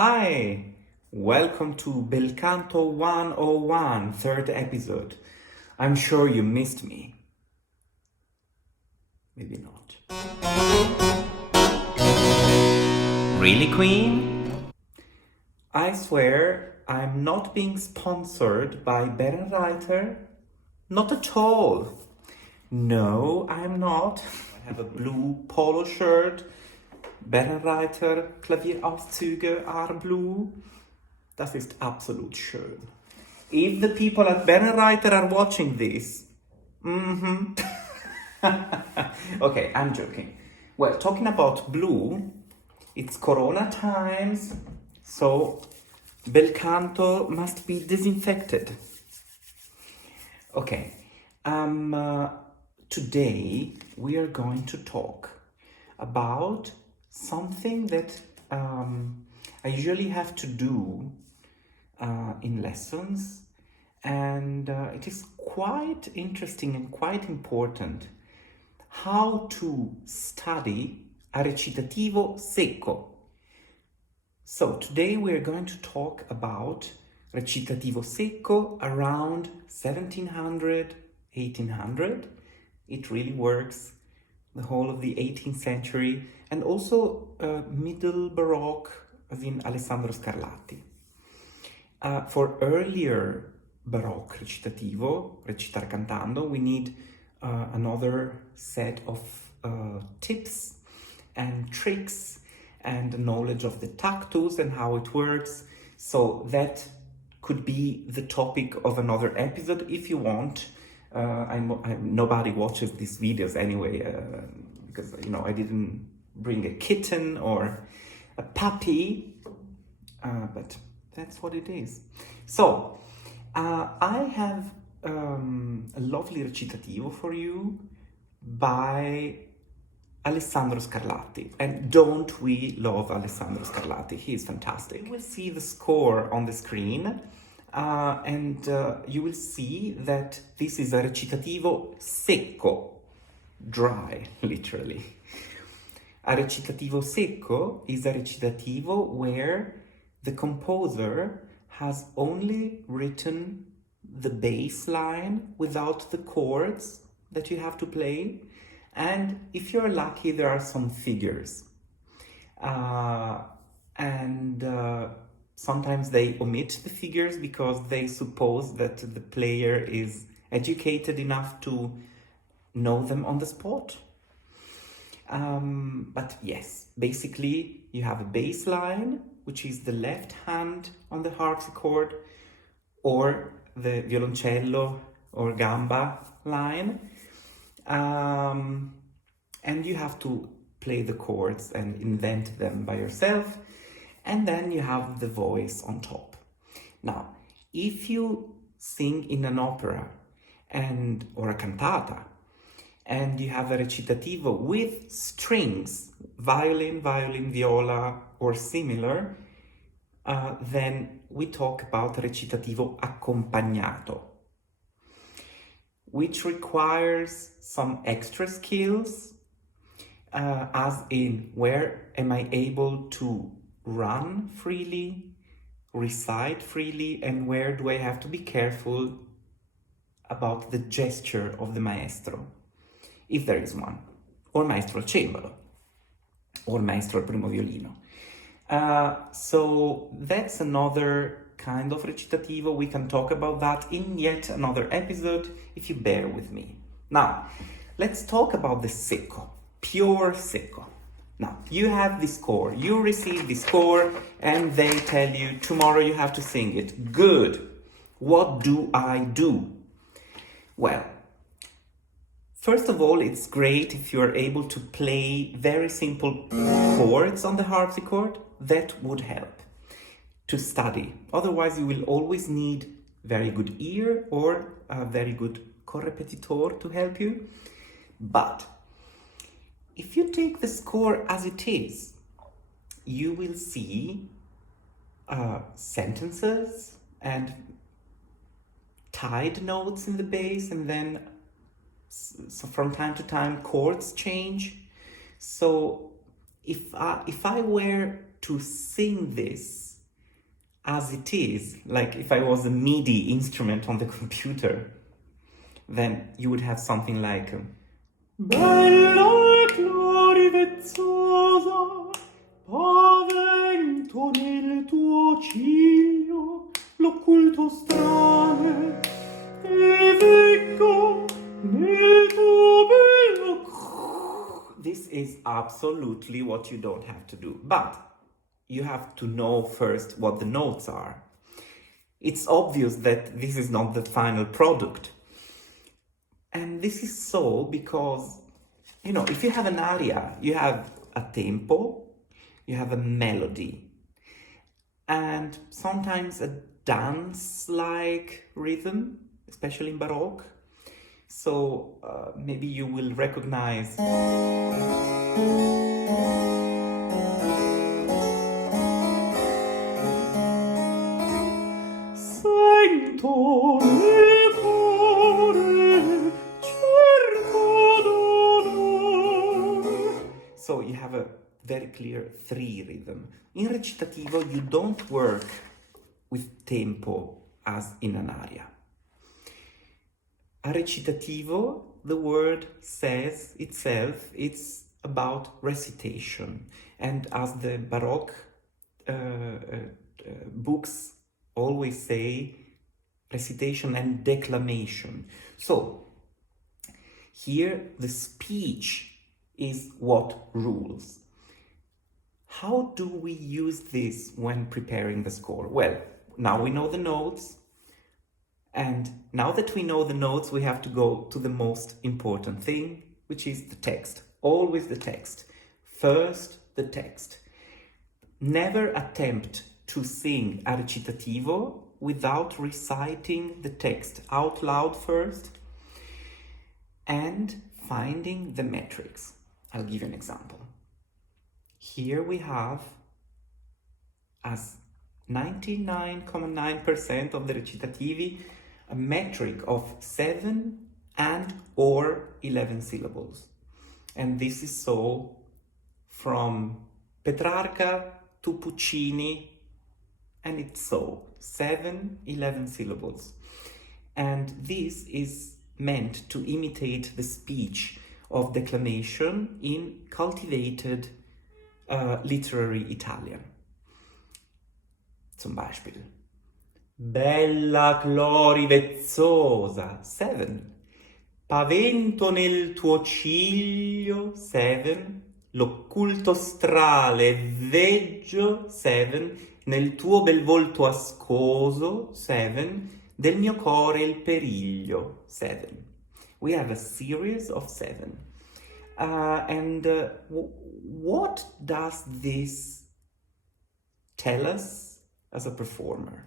Hi, welcome to Belcanto 101, third episode. I'm sure you missed me. Maybe not. Really, Queen? I swear I'm not being sponsored by Writer. Not at all. No, I'm not. I have a blue polo shirt. Writer, Klavierauszüge are blue. Das ist absolut schön. If the people at Writer are watching this, okay, I'm joking. Well, talking about blue, it's Corona times, so Belcanto must be disinfected. Okay, today we are going to talk about something that I usually have to do in lessons, and it is quite interesting and quite important how to study a recitativo secco. So today we're going to talk about recitativo secco around 1700, 1800. It really works the whole of the 18th century, and also middle Baroque, as in Alessandro Scarlatti. For earlier Baroque recitativo, recitar cantando, we need another set of tips and tricks and knowledge of the tactus and how it works. So that could be the topic of another episode if you want. Nobody watches these videos anyway, because I didn't bring a kitten or a puppy, but that's what it is. So I have a lovely recitativo for you by Alessandro Scarlatti. And don't we love Alessandro Scarlatti? He is fantastic. You will see the score on the screen. And you will see that this is a recitativo secco, dry, literally. A recitativo secco is a recitativo where the composer has only written the bass line without the chords that you have to play. And if you're lucky, there are some figures. Sometimes they omit the figures because they suppose that the player is educated enough to know them on the spot. But yes, basically you have a bass line, which is the left hand on the harpsichord, or the violoncello or gamba line. And you have to play the chords and invent them by yourself. And then you have the voice on top. Now, if you sing in an opera or a cantata, and you have a recitativo with strings, violin, viola, or similar, then we talk about recitativo accompagnato, which requires some extra skills, as in where am I able to run freely, recite freely, and where do I have to be careful about the gesture of the maestro, if there is one, or maestro al cembalo, or maestro al primo violino. So that's another kind of recitativo. We can talk about that in yet another episode if you bear with me. Now, let's talk about the secco, pure secco. Now, you have this score, you receive this score, and they tell you tomorrow you have to sing it. Good. What do I do? Well, first of all, it's great if you're able to play very simple chords on the harpsichord. That would help to study. Otherwise, you will always need very good ear or a very good correpetitor to help you. But if you take the score as it is, you will see sentences and tied notes in the bass, and then from time to time chords change. So if I were to sing this as it is, like if I was a MIDI instrument on the computer, then you would have something like Bella clarivezzosa, pavento nel tuo ciglio, l'occulto strane, e vecco nel tuo bello. This is absolutely what you don't have to do, but you have to know first what the notes are. It's obvious that this is not the final product. And this is so because, you know, if you have an aria, you have a tempo, you have a melody, and sometimes a dance-like rhythm, especially in Baroque. So maybe you will recognize Sento nel cuore, cerco d'onore. So you have a very clear 3 rhythm. In recitativo, you don't work with tempo as in an aria. A recitativo, the word says itself, it's about recitation. And as the Baroque books always say, recitation and declamation. So here the speech is what rules. How do we use this when preparing the score? Well, now we know the notes. And now that we know the notes, we have to go to the most important thing, which is the text. Always the text. First, the text. Never attempt to sing a recitativo without reciting the text out loud first and finding the metrics. I'll give you an example. Here we have, as 99.9% of the recitativi, a metric of 7 and or 11 syllables. And this is so from Petrarca to Puccini, and it's so 7, 11 syllables. And this is meant to imitate the speech of declamation in cultivated literary Italian. Zum Beispiel. Bella clorivezzosa, 7. Pavento nel tuo ciglio, 7. L'occulto strale veggio, 7. Nel tuo bel volto ascoso, 7. Del mio core il periglio, 7. We have a series of 7. What does this tell us as a performer?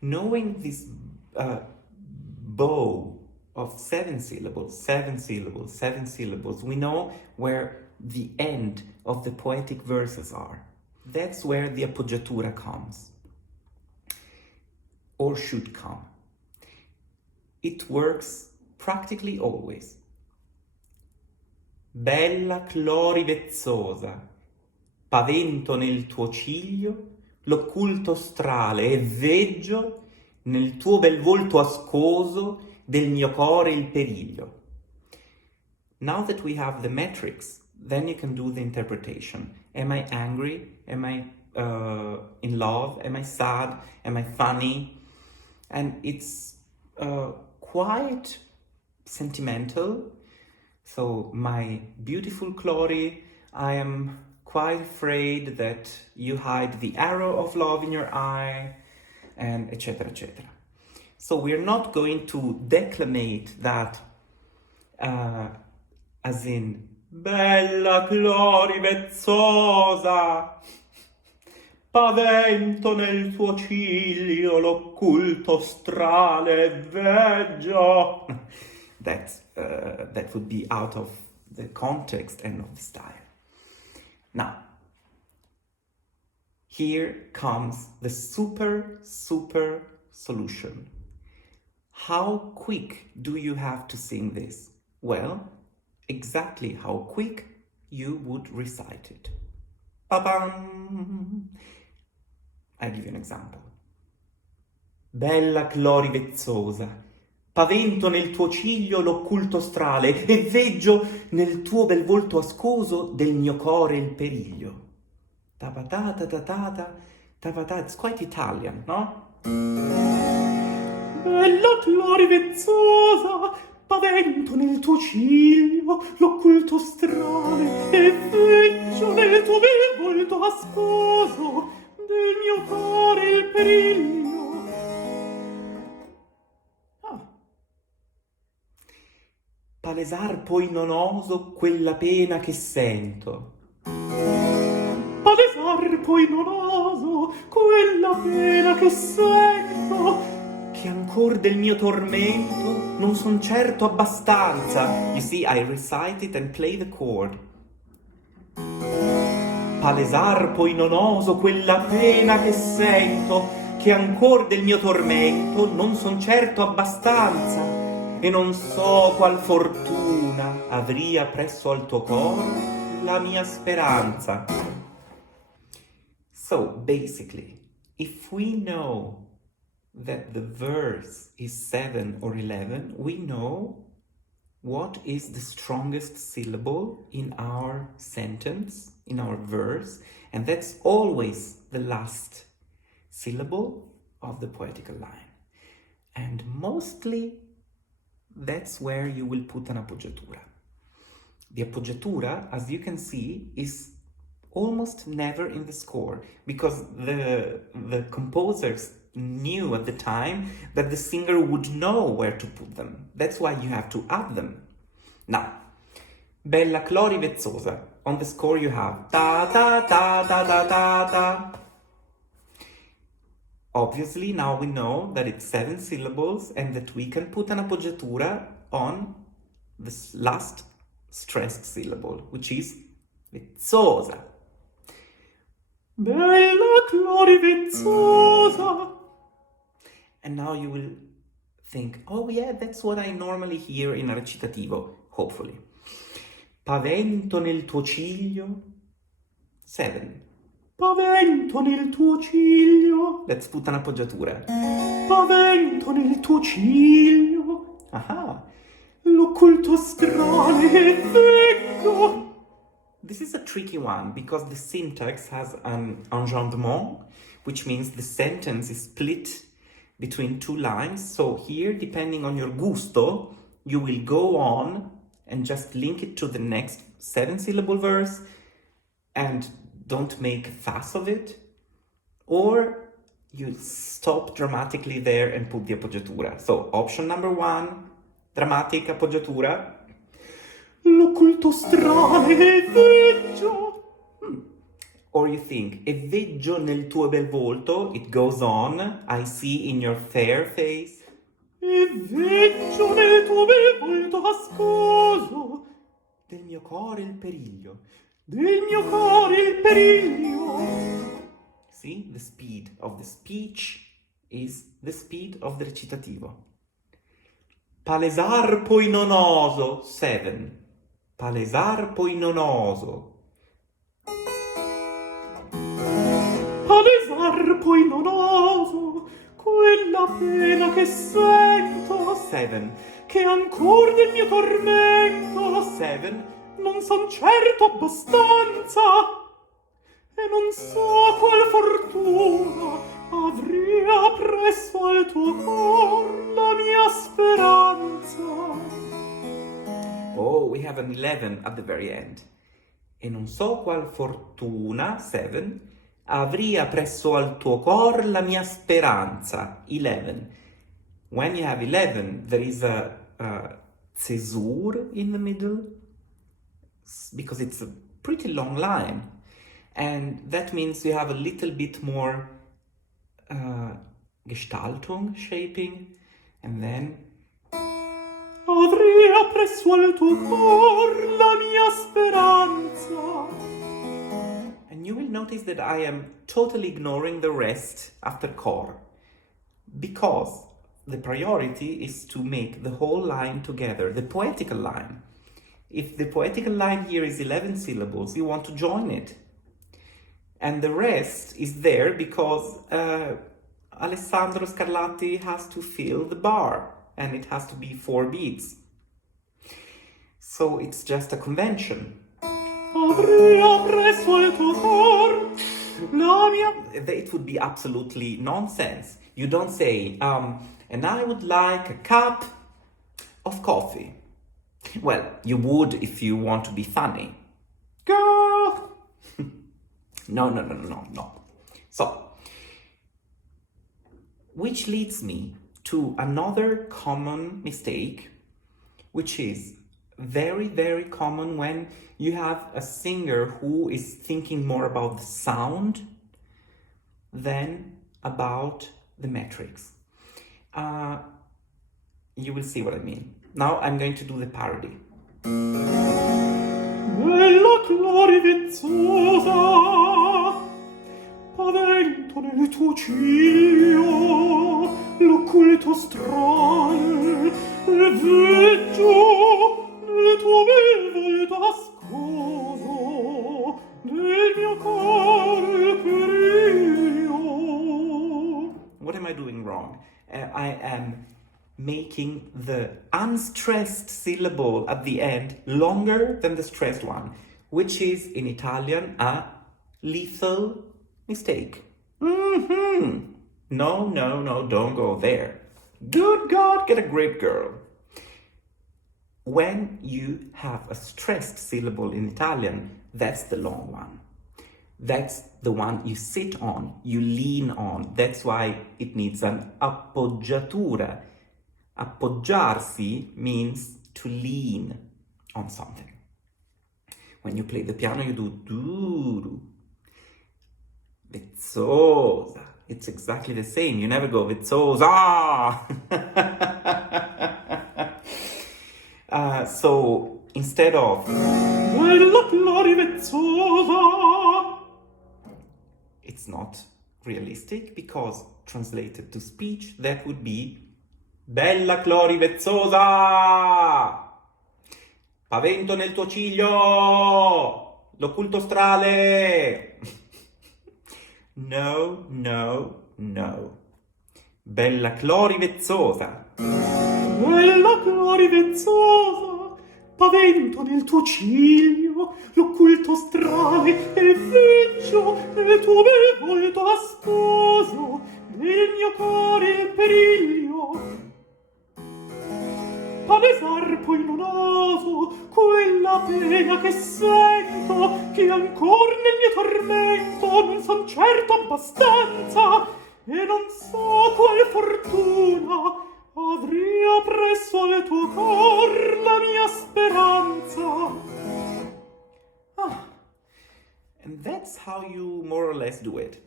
Knowing this bow of 7 syllables, 7 syllables, 7 syllables, we know where the end of the poetic verses are. That's where the appoggiatura comes, or should come. It works practically always. Bella clorivezzosa, pavento nel tuo ciglio, l'occulto strale e veggio nel tuo bel volto ascoso del mio core il periglio. Now that we have the metrics, then you can do the interpretation. Am I angry? Am I in love? Am I sad? Am I funny? And it's quite sentimental. So, my beautiful Clori, I am quite afraid that you hide the arrow of love in your eye, and etc., etc. So we're not going to declamate that as in Bella clorivezzosa, pavento nel tuo ciglio, l'occulto strale veggio. That would be out of the context and of the style. Now, here comes the super solution. How quick do you have to sing this? Well, exactly how quick you would recite it. Ba-bam! I give you an example. Bella Clori vezzosa, pavento nel tuo ciglio l'occulto strale e veggio nel tuo bel volto ascoso del mio core il periglio. Tapatata tatata, tapatata, it's quite Italian, no? Bella Clori vezzosa, pavento nel tuo ciglio l'occulto strale e veggio nel tuo bel volto ascoso del mio core il periglio. Palesar poi non oso quella pena che sento. Palesar poi non oso quella pena che sento, che ancor del mio tormento non son certo abbastanza. You see, I recite it and play the chord. Palesar poi non oso quella pena che sento, che ancor del mio tormento non son certo abbastanza. E non so qual fortuna avria presso al tuo cor la mia speranza. So, basically, if we know that the verse is 7 or 11, we know what is the strongest syllable in our sentence, in our verse, and that's always the last syllable of the poetical line. And mostly that's where you will put an appoggiatura. The appoggiatura, as you can see, is almost never in the score because the composers knew at the time that the singer would know where to put them. That's why you have to add them. Now, Bella Clori vezzosa. On the score you have ta ta ta ta ta ta ta. Obviously, now we know that it's 7 syllables and that we can put an appoggiatura on this last stressed syllable, which is vezzosa. Bella Clori vezzosa. And now you will think, oh yeah, that's what I normally hear in a recitativo, hopefully. Pavento nel tuo ciglio. 7. Pavento nel tuo ciglio. Let's put an appoggiatura. Pavento nel tuo ciglio. Aha. L'occulto strale vengo. This is a tricky one because the syntax has an enjambement, which means the sentence is split between 2 lines. So here, depending on your gusto, you will go on and just link it to the next 7-syllable verse and don't make a fuss of it, or you stop dramatically there and put the appoggiatura. So option number 1, dramatic appoggiatura. L'occulto strale e veggio. Or you think, e veggio nel tuo bel volto, it goes on, I see in your fair face. E veggio nel tuo bel volto ascoso del mio core il periglio. Del mio core il periglio. See, the speed of the speech is the speed of the recitativo. Palesar poi non oso. 7. Palesar poi non oso. Palesar poi non oso quella pena che sento. 7. Che ancor del mio tormento. 7. Non son certo abbastanza, e non so qual fortuna avria presso al tuo cor la mia speranza. Oh, we have an 11 at the very end. E non so qual fortuna, 7, avria presso al tuo cor la mia speranza, 11. When you have 11, there is a cesure in the middle, because it's a pretty long line, and that means you have a little bit more Gestaltung, shaping, and then avria presso al tuo cor la mia speranza. And you will notice that I am totally ignoring the rest after cor, because the priority is to make the whole line together, the poetical line. If the poetical line here is 11 syllables, you want to join it. And the rest is there because Alessandro Scarlatti has to fill the bar, and it has to be 4 beats. So it's just a convention. It would be absolutely nonsense. You don't say, and I would like a cup of coffee. Well, you would if you want to be funny. Girl! No. So, which leads me to another common mistake, which is very, very common when you have a singer who is thinking more about the sound than about the metrics. You will see what I mean. Now I'm going to do the parody. Bella clarivezzosa, pavento nel tuo ciglio, l'occulto strale, e veggio nel tuo bel volto ascoso, nel mio cuore periglio. What am I doing wrong? I am making the unstressed syllable at the end longer than the stressed one, which is in Italian a lethal mistake. No, don't go there. Good God, get a grip, girl. When you have a stressed syllable in Italian, that's the long one. That's the one you sit on, you lean on. That's why it needs an appoggiatura. Appoggiarsi means to lean on something. When you play the piano, you do duru, vezzosa. It's exactly the same. You never go vezzosa. So instead of it's not realistic, because translated to speech, that would be bella clorivezzosa, pavento nel tuo ciglio, l'occulto strale. No. Bella clorivezzosa. Bella clorivezzosa, pavento nel tuo ciglio, l'occulto strale, e veggio nel tuo bel volto ascoso, nel mio cuore il periglio. Palesar poi non oso quella pena che sento, che ancor nel mio tormento non son certo abbastanza, e non so quale fortuna avria presso al tuo cor la mia speranza. And that's how you more or less do it.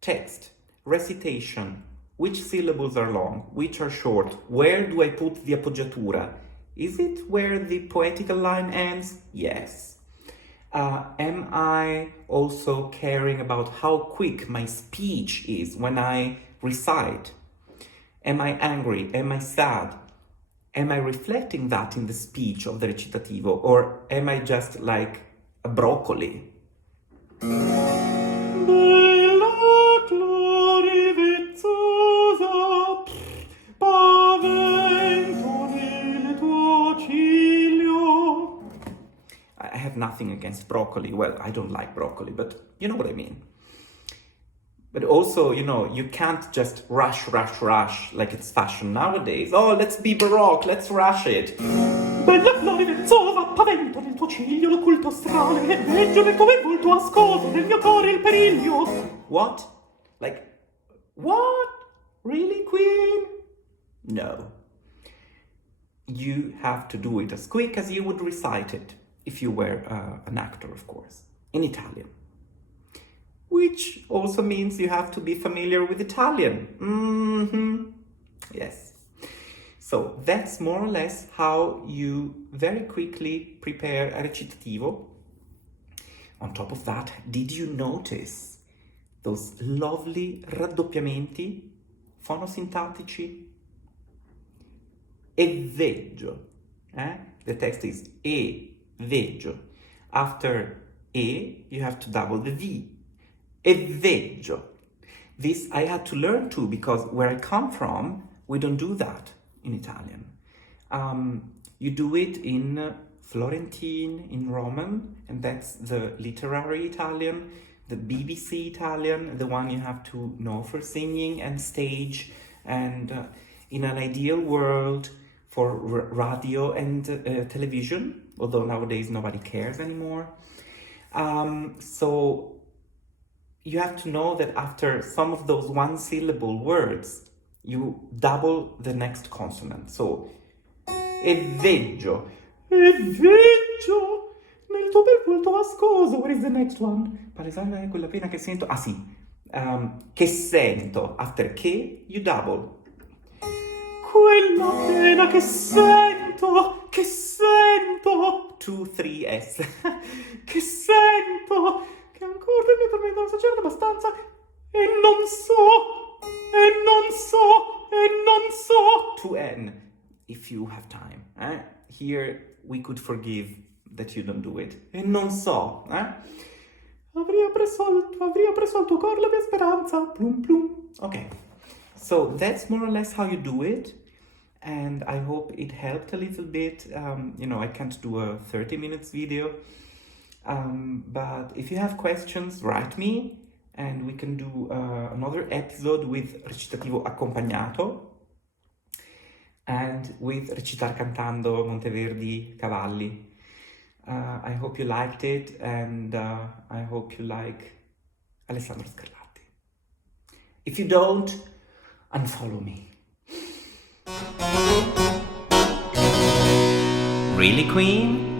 Text, recitation. Which syllables are long? Which are short? Where do I put the appoggiatura? Is it where the poetical line ends? Yes. Am I also caring about how quick my speech is when I recite? Am I angry? Am I sad? Am I reflecting that in the speech of the recitativo? Or am I just like a broccoli? I have nothing against broccoli. Well, I don't like broccoli, but you know what I mean. But also, you can't just rush like it's fashion nowadays. Oh, let's be baroque, let's rush it. Bella florivezzosa, pavento nel tuo ciglio, l'occulto strale, e veggio nel tuo bel volto ascoso, nel mio cuore il periglio. What? Like, what? Really, Queen? No. You have to do it as quick as you would recite it, if you were an actor, of course, in Italian. Which also means you have to be familiar with Italian. Yes. So that's more or less how you very quickly prepare a recitativo. On top of that, did you notice those lovely raddoppiamenti fonosintattici? E veggio. The text is e veggio. After e, you have to double the v. E veggio. This I had to learn too, because where I come from, we don't do that in Italian. You do it in Florentine, in Roman, and that's the literary Italian, the BBC Italian, the one you have to know for singing and stage, and in an ideal world for radio and television, although nowadays nobody cares anymore. So you have to know that after some of those one-syllable words, you double the next consonant. So, e veggio. E veggio nel tuo bel volto vascoso. What is the next one? Palesare quella pena che sento. Ah sì. Che sento. After che, you double. Quella pena che sento. Che sento. 2, 3 S. Che sento. Che ancora mi tormenta non succede abbastanza. E non so. E non so. E non so. 2N. If you have time. Here we could forgive that you don't do it. E non so. Avrei preso al tuo cor la mia speranza. Plum plum. Okay. So that's more or less how you do it. And I hope it helped a little bit. I can't do a 30 minutes video. But if you have questions, write me. And we can do another episode with recitativo accompagnato. And with recitar cantando Monteverdi Cavalli. I hope you liked it, and I hope you like Alessandro Scarlatti. If you don't, unfollow me. Really, Queen?